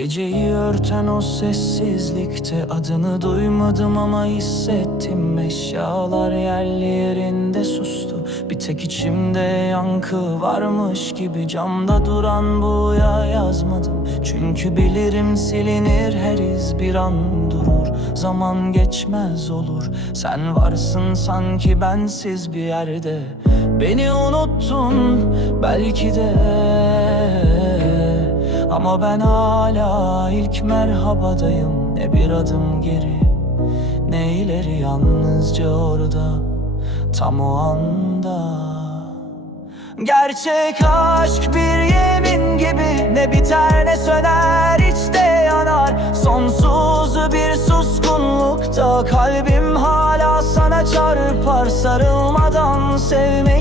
Geceyi örten o sessizlikte Adını duymadım ama hissettim. Eşyalar yerli yerinde sustu. Bir tek içimde yankı varmış gibi Camda duran buya yazmadım. Çünkü bilirim silinir her iz bir an durur. Zaman geçmez olur. Sen varsın sanki bensiz bir yerde. Beni unuttun belki de ama ben hala ilk merhabadayım. Ne bir adım geri ne ileri Yalnızca orada tam o anda. Gerçek aşk bir yemin gibi Ne biter ne söner içte yanar. Sonsuz bir suskunlukta Kalbim hala sana çarpar. Sarılmadan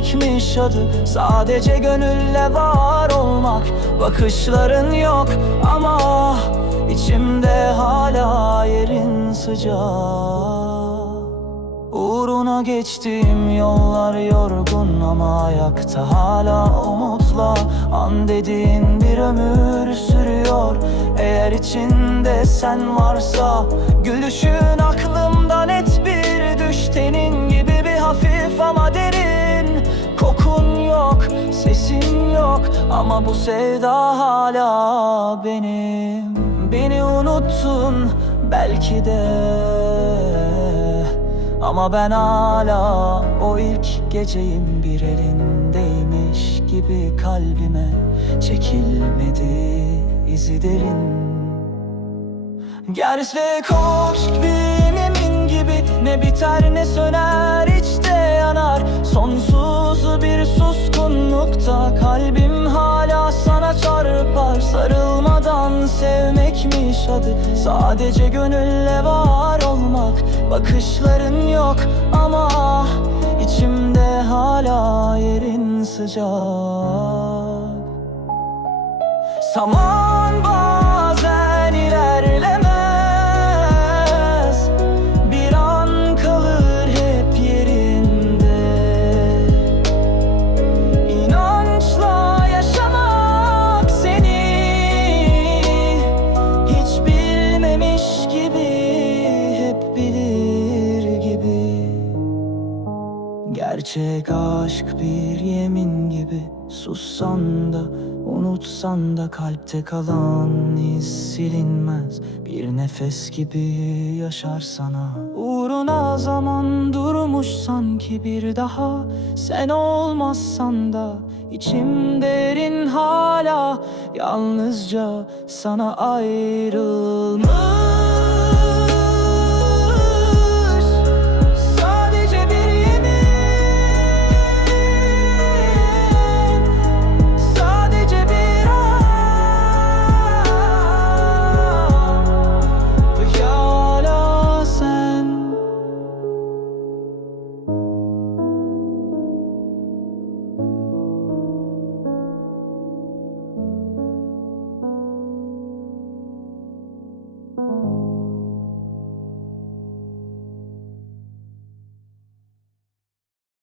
sevmekmiş adı. Sadece gönülle var olmak Bakışların yok. Ama içimde hala yerin sıcak. Uğruna geçtiğim yollar yorgun ama ayakta hala umutla. An dediğin bir ömür sürüyor. Eğer içinde sen varsa Gülüşün aklımda net bir düş. Tenin Ama bu sevda hala benim. Beni unuttun belki de. Ama ben hala o ilk geceyim bir elindeymiş gibi kalbime çekilmedi izi derin. Gerçek aşk bir yemin gibi ne biter ne söner içte yanar Sonsuz bir suskunlukta kalbim hala sana çarpar. Sarılmadan sevmekmiş adı. Sadece gönülle var olmak. Bakışların yok ama içimde hala yerin sıcak. Zaman Gerçek aşk bir yemin gibi. Sussan da unutsan da kalpte kalan iz silinmez. Bir nefes gibi yaşar sana. Uğruna zaman durmuş sanki bir daha. Sen olmazsan da içim derin hala. Yalnızca sana ayrılmış